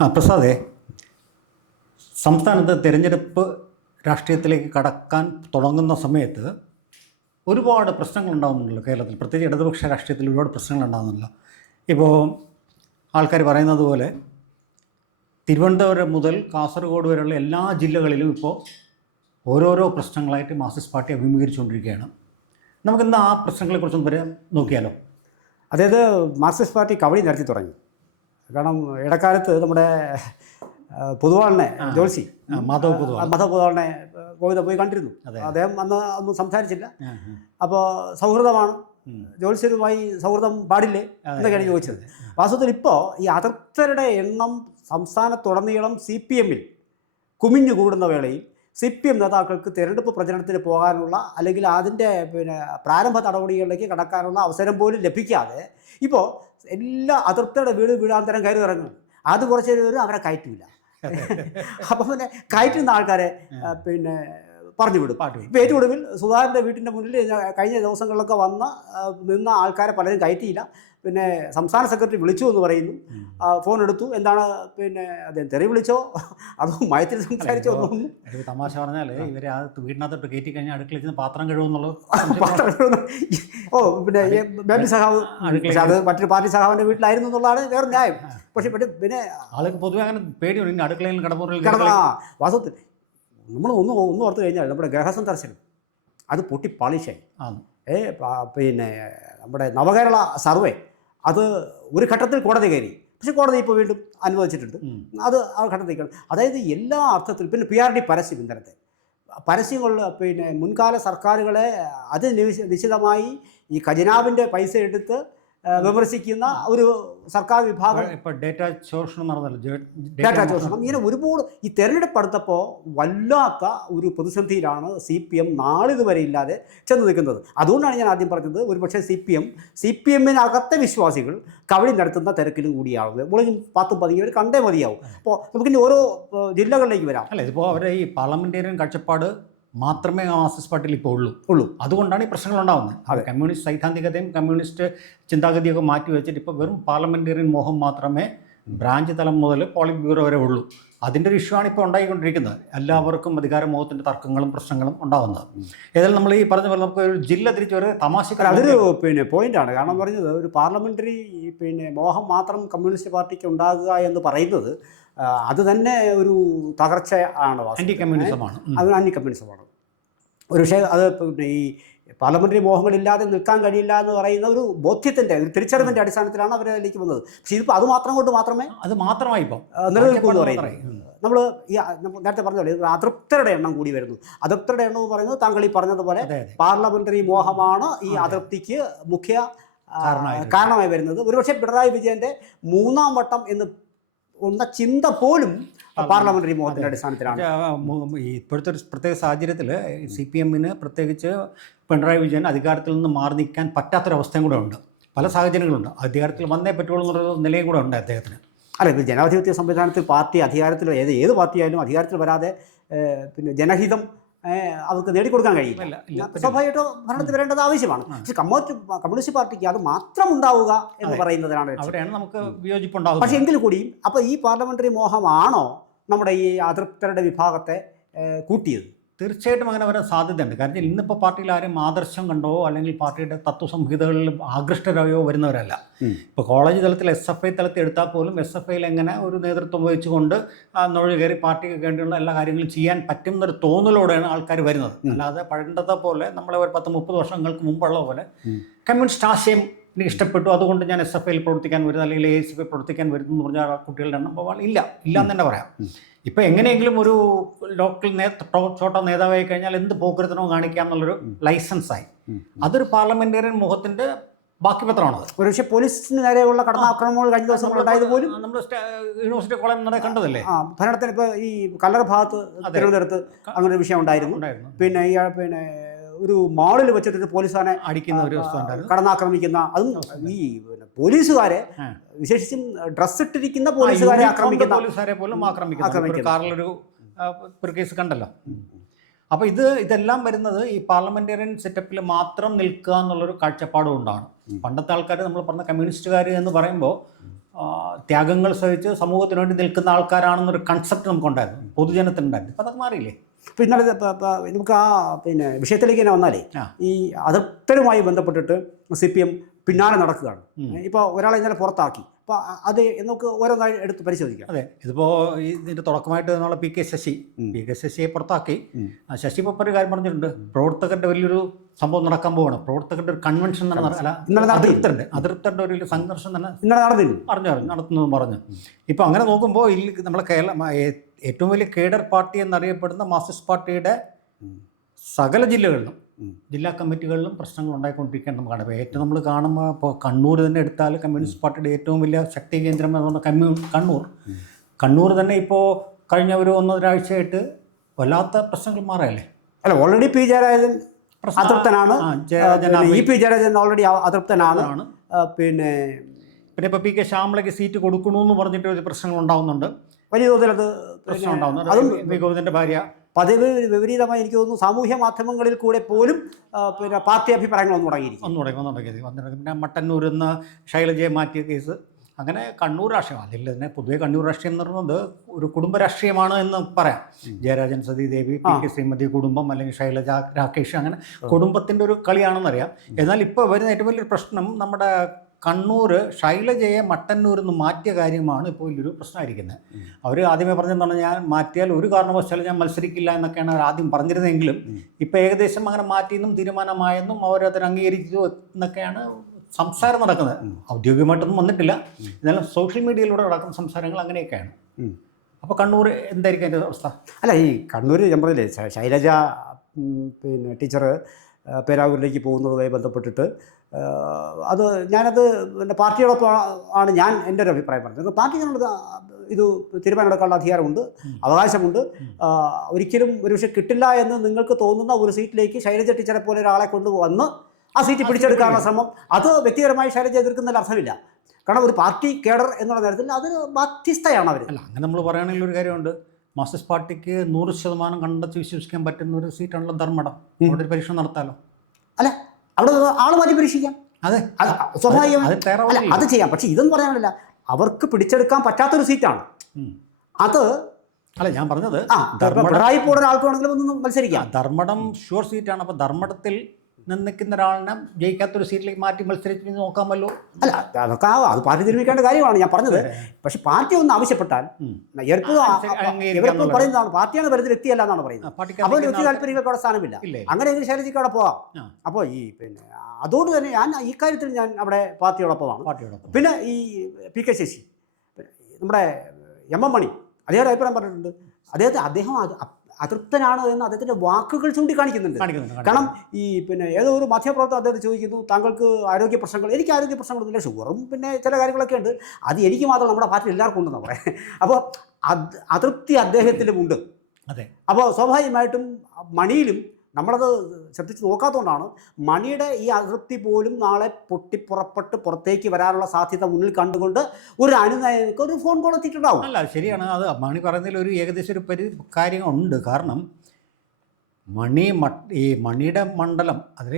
പ്രസാദേ, സംസ്ഥാനത്ത് തിരഞ്ഞെടുപ്പ് രാഷ്ട്രീയത്തിലേക്ക് കടക്കാൻ തുടങ്ങുന്ന സമയത്ത് ഒരുപാട് പ്രശ്നങ്ങളുണ്ടാകുന്നുണ്ടല്ലോ കേരളത്തിൽ. പ്രത്യേകിച്ച് ഇടതുപക്ഷ രാഷ്ട്രീയത്തിൽ ഒരുപാട് പ്രശ്നങ്ങളുണ്ടാകുന്നുണ്ടല്ലോ. ഇപ്പോൾ ആൾക്കാർ പറയുന്നത് പോലെ തിരുവനന്തപുരം മുതൽ കാസർഗോഡ് വരെയുള്ള എല്ലാ ജില്ലകളിലും ഇപ്പോൾ ഓരോരോ പ്രശ്നങ്ങളായിട്ട് മാർക്സിസ്റ്റ് പാർട്ടി അഭിമുഖീകരിച്ചുകൊണ്ടിരിക്കുകയാണ്. നമുക്കിന്ന് ആ പ്രശ്നങ്ങളെക്കുറിച്ചൊന്ന് പറയാൻ നോക്കിയാലോ? അതായത് മാർക്സിസ്റ്റ് പാർട്ടി കബഡി നടത്തി തുടങ്ങി. കാരണം ഇടക്കാലത്ത് നമ്മുടെ പൊതുവാളിനെ ജോൽസി മാധവ് പൊതുവാളിനെ ഗോവിന്ദ പോയി കണ്ടിരുന്നു. അദ്ദേഹം അന്ന് ഒന്നും സംസാരിച്ചില്ല. അപ്പോൾ സൗഹൃദമാണ്, ജോത്സ്യരുമായി സൗഹൃദം പാടില്ലേ എന്നൊക്കെയാണ് ചോദിച്ചത്. വാസ്തവത്തിൽ ഇപ്പോൾ ഈ അതൃപ്തരുടെ എണ്ണം സംസ്ഥാനത്തുടനീളം CPM കുമിഞ്ഞു കൂടുന്ന വേളയിൽ CPM നേതാക്കൾക്ക് തിരഞ്ഞെടുപ്പ് പ്രചരണത്തിന് പോകാനുള്ള അല്ലെങ്കിൽ അതിൻ്റെ പ്രാരംഭ നടപടികളിലേക്ക് കടക്കാനുള്ള അവസരം പോലും ലഭിക്കാതെ ഇപ്പോൾ എല്ലാ അതൃപ്തരുടെ വീടാന്തരം കയറി ഇറങ്ങും. അത് കുറച്ച് പേരും അവരെ കയറ്റില്ല. അപ്പം കയറ്റുന്ന ആൾക്കാരെ പറഞ്ഞു വിടും. ഇപ്പോൾ ഏറ്റവും ഒടുവിൽ സുധാകരൻ്റെ വീട്ടിൻ്റെ മുന്നിൽ കഴിഞ്ഞ ദിവസങ്ങളിലൊക്കെ നിന്ന ആൾക്കാരെ പലരും കയറ്റിയില്ല. സംസ്ഥാന സെക്രട്ടറി വിളിച്ചു എന്ന് പറയുന്നു. ഫോൺ എടുത്തു. എന്താണ് അദ്ദേഹം തെറി വിളിച്ചോ അതോ മയത്തിൽ സംസാരിച്ചോ ഒന്നും തമാശ പറഞ്ഞാൽ ഇവരെ വീടിനകത്തോട്ട് കയറ്റി കഴിഞ്ഞാൽ അടുക്കളയിൽ പാത്രം കഴുകുന്നുള്ളത്. ബേബി സഹാവ് അത് മറ്റൊരു പാർട്ടി സഹാവിൻ്റെ വീട്ടിലായിരുന്നു എന്നുള്ളതാണ് വേറെ ന്യായം. പക്ഷേ ആൾക്ക് പൊതുവെ അങ്ങനെ പേടിയുണ്ട് അടുക്കളയിൽ വാസ്തവത്തിൽ നമ്മൾ ഒന്ന് ഓർത്ത് കഴിഞ്ഞാൽ നമ്മുടെ ഗ്രഹസം ദർശനം അത് പൊട്ടി പാളിഷായി. നമ്മുടെ നവകേരള സർവേ അത് ഒരു ഘട്ടത്തിൽ കോടതി കയറി. പക്ഷേ കോടതി ഇപ്പോൾ വീണ്ടും അനുവദിച്ചിട്ടുണ്ട്. അത് ആ ഘട്ടത്തേക്കാണ്. അതായത് എല്ലാ അർത്ഥത്തിലും PRD പരസ്യം, ഇന്നലത്തെ പരസ്യങ്ങളിൽ മുൻകാല സർക്കാരുകളെ അത് നിശ്ചിതമായി ഈ ഖജനാവിൻ്റെ പൈസ എടുത്ത് വിമർശിക്കുന്ന ഒരു സർക്കാർ വിഭാഗം. ഇപ്പോൾ ഡേറ്റ ചൂഷണം നടന്നല്ലോ. ഡേറ്റ ചൂഷണം ഇങ്ങനെ ഒരുപാട് ഈ തെരഞ്ഞെടുപ്പ് അടുത്തപ്പോൾ വല്ലാത്ത ഒരു പ്രതിസന്ധിയിലാണ് CPM നാളിതുവരെ ഇല്ലാതെ ചെന്ന് നിൽക്കുന്നത്. അതുകൊണ്ടാണ് ഞാൻ ആദ്യം പറഞ്ഞത് ഒരുപക്ഷെ CPM-നകത്തെ വിശ്വാസികൾ കബഡി നടത്തുന്ന തിരക്കിലും കൂടിയാവുന്നത്. മുളകും 10-15 അവർ കണ്ടേ മതിയാവും. അപ്പോൾ നമുക്കിനി ഓരോ ജില്ലകളിലേക്ക് വരാം. അല്ല, ഇതിപ്പോൾ അവരുടെ ഈ പാർലമെന്റേറിയൻ കാഴ്ചപ്പാട് മാത്രമേ മാർക്സിസ്റ്റ് പാർട്ടിയിൽ ഇപ്പോൾ ഉള്ളൂ. അതുകൊണ്ടാണ് ഈ പ്രശ്നങ്ങൾ ഉണ്ടാകുന്നത്. കമ്മ്യൂണിസ്റ്റ് സൈദ്ധാന്തികതയും കമ്മ്യൂണിസ്റ്റ് ചിന്താഗതിയൊക്കെ മാറ്റി വെച്ചിട്ട് ഇപ്പോൾ വെറും പാർലമെന്റേറിയൻ മോഹം മാത്രമേ ബ്രാഞ്ച് തലം മുതൽ പോളിറ്റ് ബ്യൂറോ വരെ ഉള്ളൂ. അതിൻ്റെ ഒരു ഇഷ്യൂ ആണ് ഇപ്പോൾ ഉണ്ടായിക്കൊണ്ടിരിക്കുന്നത്. എല്ലാവർക്കും അധികാരമോഹത്തിൻ്റെ തർക്കങ്ങളും പ്രശ്നങ്ങളും ഉണ്ടാകുന്നത്. ഏതായാലും നമ്മൾ ഈ പറഞ്ഞ പോലെ നമുക്ക് ഒരു ജില്ല തിരിച്ച് ഒരു തമാശ അതൊരു പോയിന്റാണ്. കാരണം പറഞ്ഞത് ഒരു പാർലമെന്ററി മോഹം മാത്രം കമ്മ്യൂണിസ്റ്റ് പാർട്ടിക്ക് ഉണ്ടാകുക എന്ന് പറയുന്നത് അത് തന്നെ ഒരു തകർച്ച ആണ്. ആൻറ്റി കമ്മ്യൂണിസമാണ്. അത് ആൻറ്റി കമ്മ്യൂണിസമാണ്. ഒരു പക്ഷേ അത് ഈ പാർലമെന്ററി മോഹങ്ങളില്ലാതെ നിൽക്കാൻ കഴിയില്ല എന്ന് പറയുന്ന ഒരു ബോധ്യത്തിൻ്റെ ഒരു തിരിച്ചറിവിൻ്റെ അടിസ്ഥാനത്തിലാണ് അവരിലേക്ക് വന്നത്. പക്ഷേ ഇതിപ്പോൾ അത് മാത്രമായി ഇപ്പോൾ നിലനിൽക്കുമെന്ന് പറയുന്നത്. നമ്മൾ ഈ നേരത്തെ പറഞ്ഞ പോലെ അതൃപ്തരുടെ എണ്ണം കൂടി വരുന്നു. അതൃപ്തരുടെ എണ്ണം എന്ന് പറയുന്നത് താങ്കൾ ഈ പറഞ്ഞതുപോലെ പാർലമെന്ററി മോഹമാണ് ഈ അതൃപ്തിക്ക് മുഖ്യ കാരണമായി വരുന്നത്. ഒരുപക്ഷെ പിണറായി വിജയൻ്റെ 3ാം വട്ടം എന്ന് ഉള്ള ചിന്ത പോലും പാർലമെന്ററി മോഹത്തിൻ്റെ അടിസ്ഥാനത്തിലാണ്. ഇപ്പോഴത്തെ ഒരു പ്രത്യേക സാഹചര്യത്തിൽ CPM-ന് പ്രത്യേകിച്ച് പിണറായി വിജയൻ അധികാരത്തിൽ നിന്ന് മാറി നിൽക്കാൻ പറ്റാത്തൊരവസ്ഥയും കൂടെ ഉണ്ട്. പല സാഹചര്യങ്ങളുണ്ട്. അധികാരത്തിൽ വന്നേ പറ്റുള്ളൂ എന്നൊരു നിലയും കൂടെ ഉണ്ട് അദ്ദേഹത്തിന്. അല്ല, ഇപ്പോൾ ജനാധിപത്യ സംവിധാനത്തിൽ പാർട്ടി അധികാരത്തിൽ ഏത് പാർട്ടിയായാലും അധികാരത്തിൽ വരാതെ ജനഹിതം അവർക്ക് നേടിക്കൊടുക്കാൻ കഴിയില്ല. സ്വാഭാവികമായിട്ട് ഭരണത്തിൽ വരേണ്ടത് ആവശ്യമാണ്. പക്ഷേ കമ്മ്യൂണിസ്റ്റ് പാർട്ടിക്ക് അത് മാത്രം ഉണ്ടാവുക എന്ന് പറയുന്നതിനാണ് നമുക്ക് വിയോജിപ്പുണ്ടാകും. പക്ഷേ എങ്കിൽ കൂടിയും അപ്പോൾ ഈ പാർലമെന്ററി മോഹമാണോ നമ്മുടെ ഈ അതൃപ്തരുടെ വിഭാഗത്തെ കൂട്ടിയത്? തീർച്ചയായിട്ടും അങ്ങനെ വരാൻ സാധ്യതയുണ്ട്. കാരണം ഇന്നിപ്പോൾ പാർട്ടിയിൽ ആരും ആദർശം കണ്ടോ അല്ലെങ്കിൽ പാർട്ടിയുടെ തത്വസംഹിതകളിൽ ആകൃഷ്ടരായോ വരുന്നവരല്ല. ഇപ്പോൾ കോളേജ് തലത്തിൽ SFI തലത്തിൽ എടുത്താൽ പോലും SFIയിൽ എങ്ങനെ ഒരു നേതൃത്വം വഹിച്ചുകൊണ്ട് നുഴഞ്ഞു കയറി പാർട്ടിക്ക് വേണ്ടിയുള്ള എല്ലാ കാര്യങ്ങളും ചെയ്യാൻ പറ്റുന്നൊരു തോന്നലോടെയാണ് ആൾക്കാർ വരുന്നത്. അല്ലാതെ പണ്ടത്തെ പോലെ നമ്മളെ ഒരു 10-30 വർഷങ്ങൾക്ക് മുമ്പുള്ള പോലെ കമ്മ്യൂണിസ്റ്റ് ആശയം എനിക്ക് ഇഷ്ടപ്പെട്ടു അതുകൊണ്ട് ഞാൻ SFIയിൽ പ്രവർത്തിക്കാൻ വരുന്നു അല്ലെങ്കിൽ ASF പ്രവർത്തിക്കാൻ വരുന്നു എന്ന് പറഞ്ഞാൽ കുട്ടികളുടെ എണ്ണം ഇല്ല എന്ന് തന്നെ പറയാം. ഇപ്പോൾ എങ്ങനെയെങ്കിലും ഒരു ലോക്കൽ ചോട്ട നേതാവായി കഴിഞ്ഞാൽ എന്ത് പോക്കരുത്തനോ കാണിക്കാം എന്നുള്ളൊരു ലൈസൻസായി. അതൊരു പാർലമെന്റേറിയൻ മുഖത്തിൻ്റെ ബാക്കി പത്രമാണത്. ഒരുപക്ഷെ പോലീസിന് നേരെയുള്ള കടന്നാക്രമണങ്ങൾ കഴിഞ്ഞ ദിവസം ഉണ്ടായത് പോലും നമ്മൾ യൂണിവേഴ്സിറ്റി കോളേജ് കണ്ടതല്ലേ. ഭരണത്തിന് ഇപ്പോൾ ഈ കല്ലറ ഭാഗത്ത് തിരുവനന്തപുരത്ത് അങ്ങനെ ഒരു വിഷയം ഉണ്ടായിരുന്നു. ഒരു മാളിൽ വെച്ചിട്ട് പോലീസുകാരെ അടിക്കുന്ന ഒരു കടന്നാക്രമിക്കുന്ന, അതും ഈ പോലീസുകാരെ വിശേഷിച്ചും ഡ്രസ് ഇട്ടിരിക്കുന്ന പോലീസുകാരെ ആക്രമിക്കുന്ന പോലീസുകാരെ പോലും ആക്രമിക്കുന്ന കാറിലൊരു കേസ് കണ്ടല്ലോ. അപ്പോൾ ഇതെല്ലാം വരുന്നത് ഈ പാർലമെന്റേറിയൻ സെറ്റപ്പിൽ മാത്രം നിൽക്കുക എന്നുള്ളൊരു കാഴ്ചപ്പാട് കൊണ്ടാണ്. പണ്ടത്തെ ആൾക്കാർ നമ്മൾ പറഞ്ഞ കമ്മ്യൂണിസ്റ്റുകാർ എന്ന് പറയുമ്പോൾ ത്യാഗങ്ങൾ സഹിച്ച് സമൂഹത്തിന് വേണ്ടി നിൽക്കുന്ന ആൾക്കാരാണെന്നൊരു കൺസെപ്റ്റ് നമുക്കുണ്ടായിരുന്നു, പൊതുജനത്തിനുണ്ടായിരുന്നു. ഇപ്പം അതൊക്കെ മാറിയില്ലേ? ഇപ്പം ഇന്നലെ നമുക്ക് വിഷയത്തിലേക്ക് തന്നെ വന്നാലേ, ഈ അതിർത്തരുമായി ബന്ധപ്പെട്ടിട്ട് CPM പിന്നാലെ നടക്കുകയാണ്. ഇപ്പോൾ ഒരാളെ ഇന്നലെ പുറത്താക്കി. അപ്പോൾ അത് നമുക്ക് ഓരോന്നായി എടുത്ത് പരിശോധിക്കാം. അതെ, ഇതിപ്പോൾ ഇതിൻ്റെ തുടക്കമായിട്ട് നമ്മൾ PK ശശിയെ പുറത്താക്കി. ശശി ഇപ്പോൾ ഒരു കാര്യം പറഞ്ഞിട്ടുണ്ട്, പ്രവർത്തകരുടെ വലിയൊരു സംഭവം നടക്കാൻ പോവാണ്, പ്രവർത്തകരുടെ ഒരു കൺവെൻഷൻ തന്നെ, അതിർത്തരുടെ ഒരു സംഘർഷം തന്നെ ഇന്നലെ നടത്തുന്നതും പറഞ്ഞു. ഇപ്പോൾ അങ്ങനെ നോക്കുമ്പോൾ നമ്മളെ ഏറ്റവും വലിയ കേഡർ പാർട്ടി എന്നറിയപ്പെടുന്ന മാർക്സിസ്റ്റ് പാർട്ടിയുടെ സകല ജില്ലകളിലും ജില്ലാ കമ്മിറ്റികളിലും പ്രശ്നങ്ങൾ ഉണ്ടായിക്കൊണ്ടിരിക്കുകയാണ് നമുക്ക് കാണാം. ഇപ്പോൾ ഏറ്റവും നമ്മൾ കാണുമ്പോൾ ഇപ്പോൾ കണ്ണൂർ തന്നെ എടുത്താൽ കമ്മ്യൂണിസ്റ്റ് പാർട്ടിയുടെ ഏറ്റവും വലിയ ശക്തി കേന്ദ്രം എന്ന് പറഞ്ഞാൽ കണ്ണൂർ തന്നെ ഇപ്പോൾ കഴിഞ്ഞ ഒരു 1.5 വല്ലാത്ത പ്രശ്നങ്ങൾ മാറല്ലേ. അല്ല, ഓൾറെഡി P. ജയരാജൻ അതൃപ്തനാണ്. P. ജയരാജൻ ഓൾറെഡി അതൃപ്തനാണ്. പിന്നെ ഇപ്പോൾ PK ശ്യാമളയ്ക്ക് സീറ്റ് കൊടുക്കണമെന്ന് പറഞ്ഞിട്ട് ഒരു പ്രശ്നങ്ങൾ ഉണ്ടാകുന്നുണ്ട്, വലിയ തോതിൽ അത് പ്രശ്നം ഉണ്ടാകുന്നുണ്ട്. അതും ഗോവിന്ദൻ്റെ ഭാര്യ പതിവ് വിപരീതമായി എനിക്ക് തോന്നുന്നു സാമൂഹ്യ മാധ്യമങ്ങളിൽ കൂടെ പോലും പിന്നെ പാർട്ടി അഭിപ്രായങ്ങളൊന്നും തുടങ്ങിയിരിക്കും. പിന്നെ മട്ടന്നൂർ നിന്ന് ശൈലജയെ മാറ്റിയ കേസ്, അങ്ങനെ കണ്ണൂർ രാഷ്ട്രീയം അതിൽ തന്നെ പൊതുവെ കണ്ണൂർ രാഷ്ട്രീയം എന്ന് പറയുന്നത് ഒരു കുടുംബ രാഷ്ട്രീയമാണ് എന്ന് പറയാം. ജയരാജൻ, സതീദേവി, PK ശ്രീമതി കുടുംബം, അല്ലെങ്കിൽ ശൈലജ, രാകേഷ്, അങ്ങനെ കുടുംബത്തിൻ്റെ ഒരു കളിയാണെന്നറിയാം. എന്നാൽ ഇപ്പോൾ വരുന്ന ഏറ്റവും വലിയൊരു പ്രശ്നം നമ്മുടെ കണ്ണൂർ ശൈലജയെ മട്ടന്നൂരിൽ നിന്ന് മാറ്റിയ കാര്യമാണ് ഇപ്പോൾ വലിയൊരു പ്രശ്നമായിരിക്കുന്നത്. അവർ ആദ്യമേ പറഞ്ഞെന്ന് പറഞ്ഞാൽ മാറ്റിയാൽ ഒരു കാരണവശാലും ഞാൻ മത്സരിക്കില്ല എന്നൊക്കെയാണ് അവർ ആദ്യം പറഞ്ഞിരുന്നതെങ്കിലും ഇപ്പോൾ ഏകദേശം അങ്ങനെ മാറ്റിയെന്നും തീരുമാനമായെന്നും അവരതിന് അംഗീകരിച്ചു എന്നൊക്കെയാണ് സംസാരം നടക്കുന്നത്. ഔദ്യോഗികമായിട്ടൊന്നും വന്നിട്ടില്ല, എന്നാലും സോഷ്യൽ മീഡിയയിലൂടെ നടക്കുന്ന സംസാരങ്ങൾ അങ്ങനെയൊക്കെയാണ്. അപ്പോൾ കണ്ണൂർ എന്തായിരിക്കും അതിൻ്റെ അവസ്ഥ? അല്ല, ഈ കണ്ണൂർ ഞാൻ പറഞ്ഞില്ലേ, ശൈലജ പിന്നെ ടീച്ചർ പേരാവൂരിലേക്ക് പോകുന്നതുമായി ബന്ധപ്പെട്ടിട്ട് അത് ഞാനത് പിന്നെ പാർട്ടിയോടൊപ്പം ആണ് ഞാൻ എൻ്റെ ഒരു അഭിപ്രായം പറഞ്ഞത്. പാർട്ടിക്ക് ഇത് തീരുമാനമെടുക്കാനുള്ള അധികാരമുണ്ട്, അവകാശമുണ്ട്. ഒരിക്കലും ഒരുപക്ഷെ കിട്ടില്ല എന്ന് നിങ്ങൾക്ക് തോന്നുന്ന ഒരു സീറ്റിലേക്ക് ശൈലജ ടീച്ചറെ പോലെ ഒരാളെ കൊണ്ടുവന്ന് ആ സീറ്റ് പിടിച്ചെടുക്കാനുള്ള ശ്രമം, അത് വ്യക്തിപരമായി ശൈലജ എതിർക്കുന്നതിൽ അർത്ഥമില്ല. കാരണം ഒരു പാർട്ടി കേഡർ എന്നുള്ള തരത്തിൽ അത് ബാധ്യസ്ഥയാണ് അവർ. അല്ല, അങ്ങനെ നമ്മൾ പറയുകയാണെങ്കിൽ ഒരു കാര്യമുണ്ട്, മാർക്സിസ്റ്റ് പാർട്ടിക്ക് 100% കണ്ടെത്തി വിശ്വസിക്കാൻ പറ്റുന്ന ഒരു സീറ്റാണല്ലോ ധർമ്മടം. അവിടെ ഒരു പരീക്ഷണം നടത്താമല്ലോ. അല്ല, അവിടെ ആൾ മാറ്റി പരീക്ഷിക്കാം. അതെ, സ്വാഭാവികമായി അത് ചെയ്യാം. പക്ഷെ ഇതെന്ന് പറയാനില്ല, അവർക്ക് പിടിച്ചെടുക്കാൻ പറ്റാത്തൊരു സീറ്റാണ് അത്. അല്ല, ഞാൻ പറഞ്ഞത് പിണറായി പോലെ ഒരാൾക്ക് വേണമെങ്കിലും ഒന്നും മത്സരിക്കാം. ധർമ്മടം ഷുവർ സീറ്റാണ്. അപ്പോൾ ധർമ്മടത്തിൽ നിൽക്കുന്ന ഒരാളിനെ ജയിക്കാത്തൊരു സീറ്റിലേക്ക് മാറ്റി മത്സരിച്ച് നോക്കാമല്ലോ. അല്ല, അതൊക്കെ അത് പാർട്ടി തീരുമാനിക്കേണ്ട കാര്യമാണ് ഞാൻ പറഞ്ഞത്. പക്ഷെ പാർട്ടി ഒന്ന് ആവശ്യപ്പെട്ടാൽ എപ്പോഴും പറയുന്നതാണ്, പാർട്ടിയാണ് വരുന്നത്, വ്യക്തിയല്ല എന്നാണ് പറയുന്നത്. അപ്പോൾ വ്യക്തി താല്പര്യങ്ങൾക്ക് അവിടെ സ്ഥാനമില്ല. അങ്ങനെയെങ്കിൽ ശൈലജയ്ക്ക് അവിടെ പോവാം. അപ്പോൾ ഈ പിന്നെ അതുകൊണ്ട് തന്നെ ഞാൻ ഈ കാര്യത്തിൽ ഞാൻ അവിടെ പാർട്ടിയോടൊപ്പമാണ്. പിന്നെ ഈ PK ശശി, നമ്മുടെ MM മണി, അദ്ദേഹം അഭിപ്രായം പറഞ്ഞിട്ടുണ്ട്. അദ്ദേഹം അതൃപ്തനാണ് എന്ന് അദ്ദേഹത്തിൻ്റെ വാക്കുകൾ ചൂണ്ടിക്കാണിക്കുന്നുണ്ട്. കാരണം ഈ പിന്നെ ഏതോ ഒരു മാധ്യമപ്രവർത്തകർ അദ്ദേഹത്തെ ചോദിക്കുന്നു, താങ്കൾക്ക് ആരോഗ്യ പ്രശ്നങ്ങൾ? എനിക്ക് ആരോഗ്യ പ്രശ്നങ്ങളൊന്നുമില്ല, ഷുഗറും പിന്നെ ചില കാര്യങ്ങളൊക്കെ ഉണ്ട്, അത് എനിക്ക് മാത്രം നമ്മുടെ പാർട്ടിയിൽ എല്ലാവർക്കും ഉണ്ടെന്ന് പറയാം. അപ്പോൾ അതൃപ്തി അദ്ദേഹത്തിലുമുണ്ട്. അതെ. അപ്പോൾ സ്വാഭാവികമായിട്ടും മണിയിലും നമ്മളത് ശ്രദ്ധിച്ച് നോക്കാത്തതുകൊണ്ടാണ് മണിയുടെ ഈ അതൃപ്തി പോലും നാളെ പൊട്ടിപ്പുറപ്പെട്ട് പുറത്തേക്ക് വരാനുള്ള സാധ്യത മുന്നിൽ കണ്ടുകൊണ്ട് ഒരു അനുനയനക്ക് ഒരു ഫോൺ കോൾ എത്തിയിട്ടുണ്ടാവും. അല്ല, ശരിയാണ്. അത് മണി പറയുന്നതിൽ ഒരു ഏകദേശം ഒരു കാര്യമുണ്ട്. കാരണം ഈ മണിയുടെ മണ്ഡലം, അതിൽ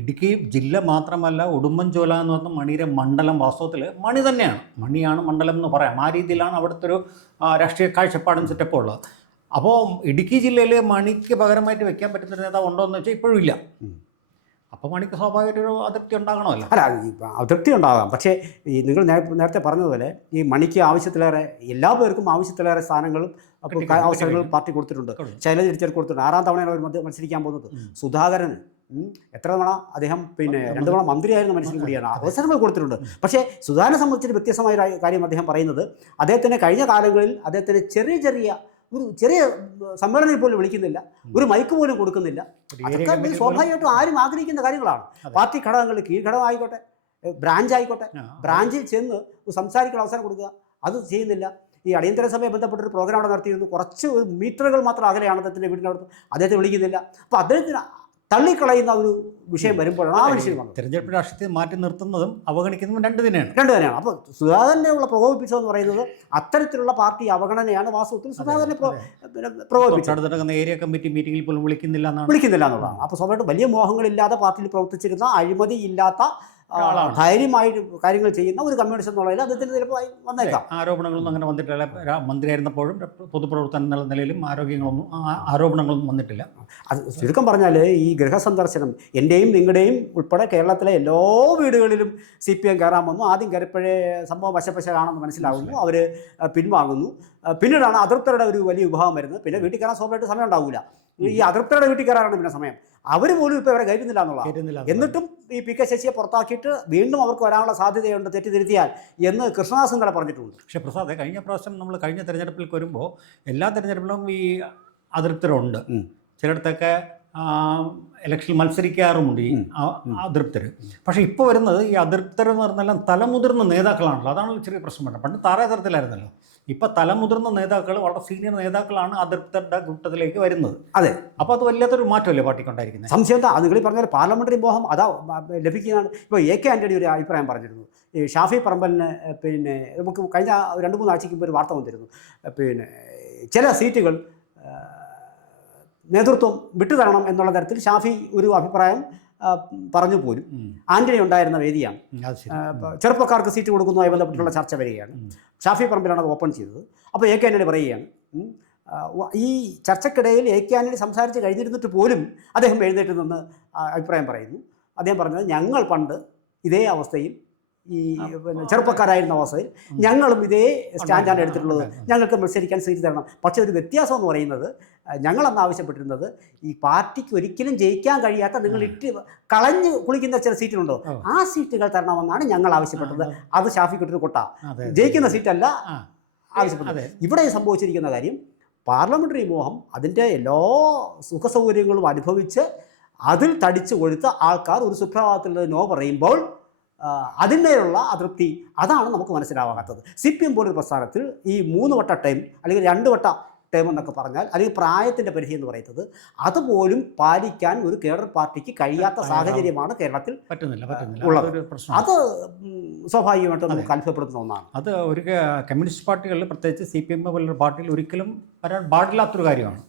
ഇടുക്കി ജില്ല മാത്രമല്ല, ഉടുമ്പൻചോല എന്ന് പറഞ്ഞ മണിയുടെ മണ്ഡലം വാസ്തവത്തിൽ മണി തന്നെയാണ്. മണിയാണ് മണ്ഡലം എന്ന് പറയാം. ആ രീതിയിലാണ് അവിടുത്തെ ഒരു രാഷ്ട്രീയ കാഴ്ചപ്പാടും സെറ്റപ്പും ഉള്ളത്. അപ്പോൾ ഇടുക്കി ജില്ലയിൽ മണിക്ക് പകരമായിട്ട് വെക്കാൻ പറ്റുന്ന നേതാവ് ഉണ്ടോ എന്ന് വെച്ചാൽ ഇപ്പോഴും ഇല്ല. അപ്പോൾ മണിക്ക് സ്വാഭാവികമായിട്ടൊരു അതൃപ്തി ഉണ്ടാകണമല്ലോ. അല്ല, അതൃപ്തി ഉണ്ടാകാം. പക്ഷേ ഈ നിങ്ങൾ നേരത്തെ പറഞ്ഞതുപോലെ ഈ മണിക്ക് ആവശ്യത്തിലേറെ, എല്ലാ പേർക്കും ആവശ്യത്തിലേറെ സ്ഥാനങ്ങളും അവസരങ്ങളും പാർട്ടി കൊടുത്തിട്ടുണ്ട്. ശൈലജ ടീച്ചർ കൊടുത്തിട്ടുണ്ട്. 6ാം തവണയാണ് അവർ മത്സരിക്കാൻ പോകുന്നത്. സുധാകരന് എത്ര തവണ അദ്ദേഹം പിന്നെ 2 തവണ മന്ത്രിയായിരുന്ന മനുഷ്യൻ കൂടിയാണ്. അവസരങ്ങൾ കൊടുത്തിട്ടുണ്ട്. പക്ഷേ സുധാകരനെ സംബന്ധിച്ചൊരു വ്യത്യസ്തമായ കാര്യം അദ്ദേഹം പറയുന്നത്, അദ്ദേഹത്തിന് കഴിഞ്ഞ കാലങ്ങളിൽ അദ്ദേഹത്തിന് ചെറിയ സമ്മേളനം പോലും വിളിക്കുന്നില്ല, ഒരു മൈക്ക് പോലും കൊടുക്കുന്നില്ല. അതൊക്കെ സ്വാഭാവികമായിട്ടും ആരും ആഗ്രഹിക്കുന്ന കാര്യങ്ങളാണ്. പാർട്ടി ഘടകങ്ങൾ, കീഴ്ഘടകം ആയിക്കോട്ടെ, ബ്രാഞ്ച് ആയിക്കോട്ടെ, ബ്രാഞ്ചിൽ ചെന്ന് സംസാരിക്കാൻ അവസരം കൊടുക്കുക, അത് ചെയ്യുന്നില്ല. ഈ അടിയന്തര സഭയെ ബന്ധപ്പെട്ടൊരു പ്രോഗ്രാം അവിടെ നടത്തിയിരുന്നു. കുറച്ച് മീറ്ററുകൾ മാത്രം അകലെയാണ് അദ്ദേഹത്തിൻ്റെ വീടിനടുത്ത്. അദ്ദേഹത്തെ വിളിക്കുന്നില്ല. അപ്പോൾ അദ്ദേഹത്തിന് തള്ളിക്കളയുന്ന ഒരു വിഷയം വരുമ്പോഴാണ് ആ മനുഷ്യൻ വന്നത്. തെരഞ്ഞെടുപ്പ് രാഷ്ട്രീയത്തെ മാറ്റി നിർത്തുന്നതും അവഗണിക്കുന്നതും രണ്ട് തന്നെയാണ്. അപ്പോൾ സുധാകരനെ ഉള്ള പ്രകോപിപ്പിച്ചതെന്ന് പറയുന്നത് അത്തരത്തിലുള്ള പാർട്ടി അവഗണനയാണ് വാസ്തവത്തിൽ സുധാകരനെ പ്രകോപിപ്പിച്ചത്. ഏരിയ കമ്മിറ്റി മീറ്റിംഗിൽ പോലും വിളിക്കുന്നില്ല എന്നുള്ളതാണ്. അപ്പോൾ സ്വാഭാവികമായിട്ടും വലിയ മോഹങ്ങളില്ലാതെ പാർട്ടിയിൽ പ്രവർത്തിച്ചിരുന്ന, അഴിമതി ഇല്ലാത്ത ധൈര്യമായിട്ട് കാര്യങ്ങൾ ചെയ്യുന്ന ഒരു കമ്മ്യൂണിസ്റ്റ് എന്നുള്ളതിൽ അദ്ദേഹത്തിന് ചിലപ്പോൾ വന്നേക്കാം. ആരോപണങ്ങളൊന്നും അങ്ങനെ വന്നിട്ടില്ല. മന്ത്രിയായിരുന്നപ്പോഴും പൊതുപ്രവർത്തനം എന്നുള്ള നിലയിലും ആരോപണങ്ങളൊന്നും വന്നിട്ടില്ല. അത് ചുരുക്കം പറഞ്ഞാൽ ഈ ഗൃഹസന്ദർശനം എൻ്റെയും നിങ്ങളുടെയും ഉൾപ്പെടെ കേരളത്തിലെ എല്ലാ വീടുകളിലും CPM കയറാൻ വന്നു. ആദ്യം കയറിപ്പോഴേ സംഭവം വശപ്പശകാണെന്ന് മനസ്സിലാവുന്നു, അവർ പിൻവാങ്ങുന്നു. പിന്നീടാണ് അതൃപ്തരുടെ ഒരു വലിയ വിഭാഗം വരുന്നത്. പിന്നെ വീട്ടിൽ കയറാൻ സ്വാഭാവികമായിട്ട് സമയം ഉണ്ടാവില്ല. ഈ അതൃപ്തരുടെ വീട്ടിൽ കയറാനാണ് പിന്നെ സമയം. അവർ പോലും ഇപ്പോൾ ഇവരെ കയറ്റുന്നില്ല എന്നുള്ള. എന്നിട്ടും ഈ PK ശശിയെ പുറത്താക്കിയിട്ട് വീണ്ടും അവർക്ക് വരാനുള്ള സാധ്യതയുണ്ട് തെറ്റിദ്ധരുത്തിയാൽ എന്ന് കൃഷ്ണദാസും കൂടെ പറഞ്ഞിട്ടുണ്ട്. പക്ഷേ പ്രസാദ്, കഴിഞ്ഞ പ്രാവശ്യം നമ്മൾ കഴിഞ്ഞ തെരഞ്ഞെടുപ്പിൽ വരുമ്പോൾ എല്ലാ തെരഞ്ഞെടുപ്പിലും ഈ അതൃപ്തരുണ്ട്. ചിലയിടത്തൊക്കെ ഇലക്ഷനിൽ മത്സരിക്കാറുമുണ്ട് ഈ അതൃപ്തർ. പക്ഷേ ഇപ്പോൾ വരുന്നത് ഈ അതൃപ്തർ എന്ന് പറഞ്ഞാൽ തലമുതിർന്ന നേതാക്കളാണല്ലോ. അതാണ് ചെറിയ പ്രശ്നം വേണ്ടത്. പണ്ട് താറേ തരത്തിലായിരുന്നല്ലോ. ഇപ്പോൾ തലമുതിർന്ന നേതാക്കൾ, വളരെ സീനിയർ നേതാക്കളാണ് അതൃപ്തരുടെ കൂട്ടത്തിലേക്ക് വരുന്നത്. അതെ. അപ്പോൾ അത് വല്ലാത്തൊരു മാറ്റമല്ലേ പാർട്ടിക്കുണ്ടായിരിക്കുന്നത്? സംശയം എന്താ? അത് നിങ്ങൾ പറഞ്ഞാൽ പാർലമെൻ്ററി മോഹം അതാ ലഭിക്കുന്നതാണ്. ഇപ്പോൾ AK ആൻ്റണി ഒരു അഭിപ്രായം പറഞ്ഞിരുന്നു. ഈ ഷാഫി പറമ്പലിന് പിന്നെ നമുക്ക് കഴിഞ്ഞ 2-3 ആഴ്ചയ്ക്ക് മുമ്പ് ഒരു വാർത്ത വന്നിരുന്നു. പിന്നെ ചില സീറ്റുകൾ നേതൃത്വം വിട്ടുതരണം എന്നുള്ള തരത്തിൽ ഷാഫി ഒരു അഭിപ്രായം പറഞ്ഞു പോലും. ആൻ്റണി ഉണ്ടായിരുന്ന വേദിയാണ്. ചെറുപ്പക്കാർക്ക് സീറ്റ് കൊടുക്കുന്നതുമായി ബന്ധപ്പെട്ടുള്ള ചർച്ച വരികയാണ്. ഷാഫി പറമ്പിലാണ് അത് ഓപ്പൺ ചെയ്തത്. അപ്പോൾ AK ആൻ്റണി പറയുകയാണ്, ഈ ചർച്ചക്കിടയിൽ AK ആൻ്റണി സംസാരിച്ച് കഴിഞ്ഞിരുന്നിട്ട് പോലും അദ്ദേഹം എഴുന്നേറ്റ് നിന്ന് അഭിപ്രായം പറയുന്നു. അദ്ദേഹം പറഞ്ഞത്, ഞങ്ങൾ പണ്ട് ഇതേ അവസ്ഥയിൽ, ഈ ചെറുപ്പക്കാരായിരുന്ന അവസ്ഥയിൽ ഞങ്ങളും ഇതേ സ്റ്റാൻഡാണ് എടുത്തിട്ടുള്ളത്, ഞങ്ങൾക്ക് മത്സരിക്കാൻ സീറ്റ് തരണം. പക്ഷേ ഒരു വ്യത്യാസം എന്ന് പറയുന്നത്, ഞങ്ങളന്ന് ആവശ്യപ്പെട്ടിരുന്നത് ഈ പാർട്ടിക്ക് ഒരിക്കലും ജയിക്കാൻ കഴിയാത്ത, നിങ്ങൾ കളഞ്ഞ് കുളിക്കുന്ന ചില സീറ്റുണ്ടോ, ആ സീറ്റുകൾ തരണമെന്നാണ് ഞങ്ങൾ ആവശ്യപ്പെട്ടത്. അത് ഷാഫിക്കിട്ടൊരു കൊട്ട, ജയിക്കുന്ന സീറ്റല്ല ആവശ്യപ്പെട്ടത്. ഇവിടെ സംഭവിച്ചിരിക്കുന്ന കാര്യം, പാർലമെൻ്ററി മോഹം അതിൻ്റെ എല്ലാ സുഖസൗകര്യങ്ങളും അനുഭവിച്ച് അതിൽ തടിച്ചു കൊഴുത്ത ആൾക്കാർ ഒരു സുപ്രഭാതത്തിൽ നോ പറയുമ്പോൾ അതിന്മേലുള്ള അതൃപ്തി, അതാണ് നമുക്ക് മനസ്സിലാവാത്തത്. CPM പോലൊരു പ്രസ്ഥാനത്തിൽ ഈ 3 വട്ട ടൈം അല്ലെങ്കിൽ 2 വട്ട ടൈം എന്നൊക്കെ പറഞ്ഞാൽ, അല്ലെങ്കിൽ പ്രായത്തിൻ്റെ പരിധി എന്ന് പറയുന്നത്, അതുപോലും പാലിക്കാൻ ഒരു കേഡർ പാർട്ടിക്ക് കഴിയാത്ത സാഹചര്യമാണ് കേരളത്തിൽ ഉള്ളത്. അത് സ്വാഭാവികമായിട്ടും നമുക്ക് അത്ഭുതപ്പെടുത്തുന്ന ഒന്നാണ്. അത് ഒരു കമ്മ്യൂണിസ്റ്റ് പാർട്ടികളിൽ, പ്രത്യേകിച്ച് CPM പോലുള്ള പാർട്ടിയിൽ ഒരിക്കലും വരാൻ പാടില്ലാത്തൊരു കാര്യമാണ്.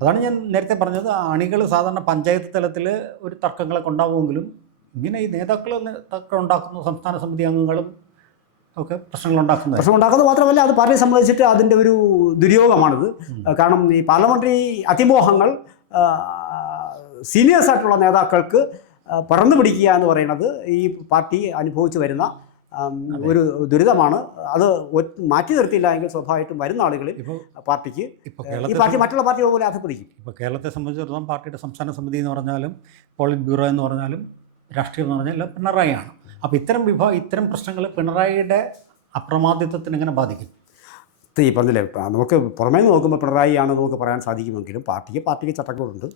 അതാണ് ഞാൻ നേരത്തെ പറഞ്ഞത്. അണികൾ സാധാരണ പഞ്ചായത്ത് തലത്തിൽ ഒരു തർക്കങ്ങളൊക്കെ ഉണ്ടാവുമെങ്കിലും ഇങ്ങനെ ഈ നേതാക്കൾ തർക്കം ഉണ്ടാക്കുന്നു, സംസ്ഥാന സമിതി അംഗങ്ങളും ഒക്കെ പ്രശ്നം ഉണ്ടാക്കുന്നത് മാത്രമല്ല, അത് പാർട്ടിയെ സംബന്ധിച്ചിട്ട് അതിൻ്റെ ഒരു ദുര്യോഗമാണിത്. കാരണം ഈ പാർലമെൻ്ററി അതിമോഹങ്ങൾ സീനിയേഴ്സ് ആയിട്ടുള്ള നേതാക്കൾക്ക് പറന്നു പിടിക്കുക എന്ന് പറയുന്നത് ഈ പാർട്ടി അനുഭവിച്ചു വരുന്ന ഒരു ദുരിതമാണ്. അത് മാറ്റി നിർത്തിയില്ല എങ്കിൽ സ്വാഭാവികമായിട്ടും വരുന്ന ആളുകളിൽ പാർട്ടിക്ക് ഈ പാർട്ടി മറ്റുള്ള പാർട്ടികളെ പോലെ അധപ്പതിക്കും. ഇപ്പോൾ കേരളത്തെ സംബന്ധിച്ചിടത്തോളം പാർട്ടിയുടെ സംസ്ഥാന സമിതി എന്ന് പറഞ്ഞാലും പോളിറ്റ് ബ്യൂറോ എന്ന് പറഞ്ഞാലും രാഷ്ട്രീയം എന്ന് പറഞ്ഞാൽ പിണറായിയാണ്. അപ്പോൾ ഇത്തരം പ്രശ്നങ്ങൾ പിണറായിയുടെ അപ്രമാദിത്വത്തിന് എങ്ങനെ ബാധിക്കും? ഈ പറഞ്ഞില്ലേ, നമുക്ക് പുറമേ നോക്കുമ്പോൾ പിണറായിയാണ് നമുക്ക് പറയാൻ സാധിക്കുമെങ്കിലും പാർട്ടിക്ക് ചട്ടങ്ങളുണ്ട്.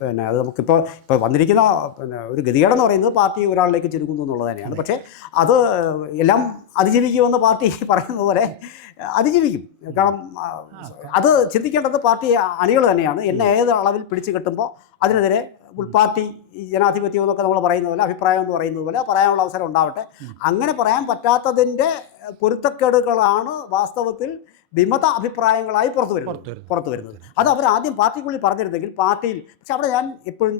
പിന്നെ അത് നമുക്കിപ്പോൾ വന്നിരിക്കുന്ന ഒരു ഗതികേടെന്ന് പറയുന്നത് പാർട്ടി ഒരാളിലേക്ക് ചുരുക്കുന്നു എന്നുള്ളത് തന്നെയാണ്. പക്ഷേ അത് എല്ലാം അതിജീവിക്കുമെന്ന് പാർട്ടി പറയുന്നത് പോലെ അതിജീവിക്കും. കാരണം അത് ചിന്തിക്കേണ്ടത് പാർട്ടി അണികൾ തന്നെയാണ്. എന്നെ ഏത് അളവിൽ പിടിച്ചു കെട്ടുമ്പോൾ അതിനെതിരെ ഉൾപാർട്ടി ജനാധിപത്യം എന്നൊക്കെ നമ്മൾ പറയുന്നത് പോലെ, അഭിപ്രായം എന്ന് പറയുന്നത് പോലെ പറയാനുള്ള അവസരം ഉണ്ടാവട്ടെ. അങ്ങനെ പറയാൻ പറ്റാത്തതിൻ്റെ പൊരുത്തക്കേടുകളാണ് വാസ്തവത്തിൽ വിമത അഭിപ്രായങ്ങളായി പുറത്തു വരുന്നത്. അത് അവർ ആദ്യം പാർട്ടിക്കുള്ളിൽ പറഞ്ഞിരുന്നെങ്കിൽ പാർട്ടിയിൽ. പക്ഷെ അവിടെ ഞാൻ എപ്പോഴും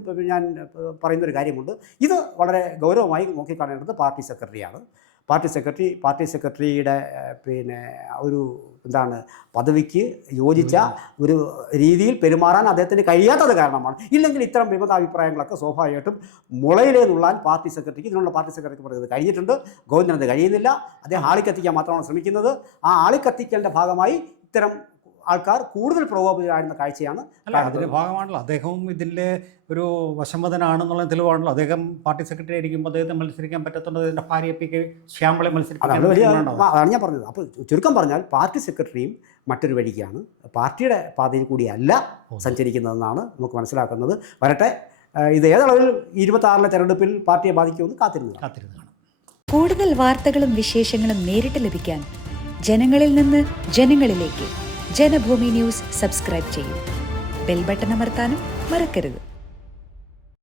പറയുന്നൊരു കാര്യമുണ്ട്. ഇത് വളരെ ഗൗരവമായി നോക്കിക്കാണേണ്ടത് പാർട്ടി സെക്രട്ടറിയാണ്. പാർട്ടി സെക്രട്ടറിയുടെ പിന്നെ ഒരു പദവിക്ക് യോജിച്ച ഒരു രീതിയിൽ പെരുമാറാൻ അദ്ദേഹത്തിന് കഴിയാത്തത് കാരണമാണ്. ഇല്ലെങ്കിൽ ഇത്തരം വിമതാഭിപ്രായങ്ങളൊക്കെ സ്വാഭാവികമായിട്ടും മുളയിലേ നുള്ളാൻ പാർട്ടി സെക്രട്ടറിക്ക് പറയുന്നത് കഴിഞ്ഞിട്ടുണ്ട്. ഗോവിന്ദനത് കഴിയുന്നില്ല. അദ്ദേഹം ആളിക്കത്തിക്കാൻ മാത്രമാണ് ശ്രമിക്കുന്നത്. ആ ആളിക്കത്തിക്കലിൻ്റെ ഭാഗമായി ഇത്തരം ആൾക്കാർ കൂടുതൽ പ്രകോപിതരായിരുന്ന കാഴ്ചയാണ്. അതിൻ്റെ ഭാഗമാണല്ലോ അദ്ദേഹവും ഇതിൻ്റെ ഒരു വശംവദനാണെന്നുള്ള തെളിവാണല്ലോ. അദ്ദേഹം പാർട്ടി സെക്രട്ടറി ആയിരിക്കുമ്പോൾ അദ്ദേഹത്തെ മത്സരിക്കാൻ പറ്റത്തുണ്ട്. അതിൻ്റെ ഭാര്യയെ ശ്യാമളെ മത്സരിക്കാൻ. അതാണ് ഞാൻ പറഞ്ഞത്. അപ്പോൾ ചുരുക്കം പറഞ്ഞാൽ പാർട്ടി സെക്രട്ടറിയും മറ്റൊരു വഴിക്കാണ്, പാർട്ടിയുടെ പാതയിൽ കൂടിയല്ല സഞ്ചരിക്കുന്നതെന്നാണ് നമുക്ക് മനസ്സിലാക്കുന്നത്. വരട്ടെ, ഇത് ഏതളവിൽ 26-ലെ തെരഞ്ഞെടുപ്പിൽ പാർട്ടിയെ ബാധിക്കുമെന്ന് കാത്തിരുന്നതാണ്. കൂടുതൽ വാർത്തകളും വിശേഷങ്ങളും നേരിട്ട് ലഭിക്കാൻ ജനങ്ങളിൽ നിന്ന് ജനങ്ങളിലേക്ക് ജനഭൂമി ന്യൂസ് സബ്സ്ക്രൈബ് ചെയ്യൂ. ബെൽ ബട്ടൺ അമർത്താനും മറക്കരുത്.